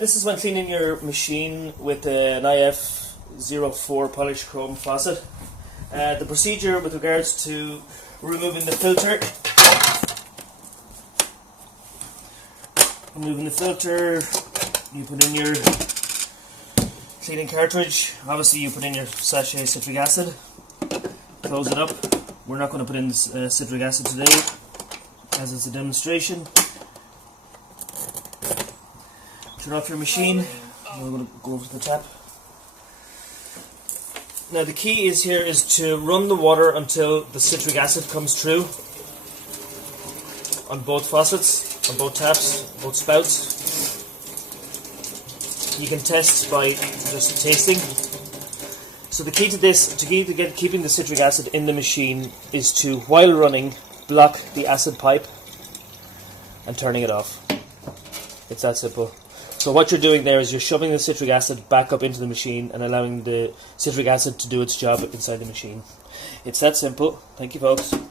This is when cleaning your machine with an IF04 polished chrome faucet. The procedure with regards to removing the filter. Removing the filter, you put in your cleaning cartridge. Obviously you put in your sachet citric acid. Close it up. We're not going to put in citric acid today, as it's a demonstration. Turn off your machine. We're going to go over to the tap. Now the key here is to run the water until the citric acid comes through on both faucets, on both taps, both spouts. You can test by just tasting. So the key to this, keeping the citric acid in the machine, is to, while running, block the acid pipe and turning it off. It's that simple. So what you're doing there is you're shoving the citric acid back up into the machine and allowing the citric acid to do its job inside the machine. It's that simple. Thank you, folks. Bye.